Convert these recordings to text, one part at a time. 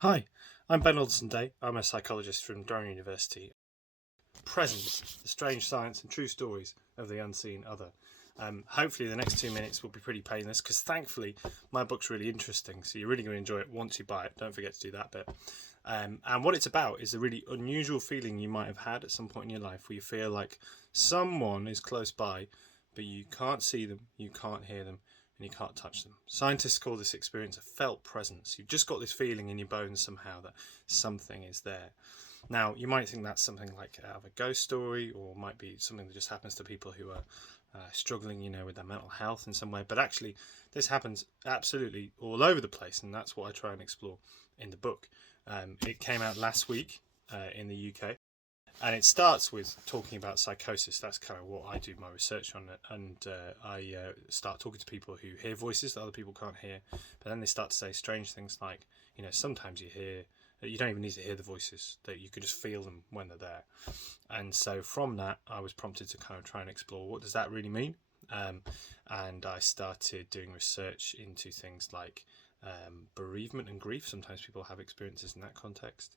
Hi, I'm Ben Alderson-Day. I'm a psychologist from Durham University. Presence, the strange science and true stories of the unseen other. Hopefully the next 2 minutes will be pretty painless because thankfully my book's really interesting, so you're really going to enjoy it once you buy it. Don't forget to do that bit. And what it's about is a really unusual feeling you might have had at some point in your life where you feel like someone is close by, but you can't see them, you can't hear them, and you can't touch them. Scientists call this experience a felt presence. You've just got this feeling in your bones somehow that something is there. Now, you might think that's something like out of a ghost story, or might be something that just happens to people who are struggling, with their mental health in some way. But actually, this happens absolutely all over the place, and that's what I try and explore in the book. It came out last week in the UK, and it starts with talking about psychosis. That's kind of what I do my research on it, and I start talking to people who hear voices that other people can't hear, but then they start to say strange things like, sometimes you don't even need to hear the voices, that you can just feel them when they're there. And so from that, I was prompted to kind of try and explore what does that really mean. And I started doing research into things like bereavement and grief. Sometimes people have experiences in that context.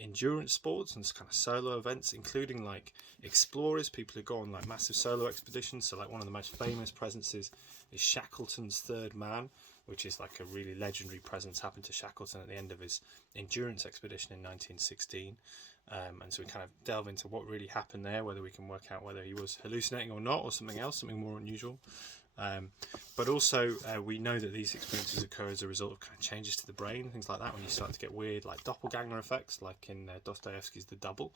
Endurance sports and kind of solo events, including like explorers, people who go on like massive solo expeditions. So like one of the most famous presences is Shackleton's Third Man, which is like a really legendary presence, happened to Shackleton at the end of his endurance expedition in 1916. And so we kind of delve into what really happened there, whether we can work out whether he was hallucinating or not, or something else, something more unusual. But also we know that these experiences occur as a result of kind of changes to the brain, things like that, when you start to get weird like doppelganger effects, like in Dostoevsky's The Double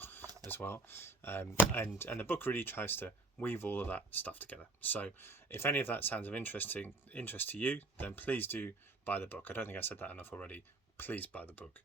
as well. And the book really tries to weave all of that stuff together. So if any of that sounds of interest to you, then please do buy the book. I don't think I said that enough already. Please buy the book.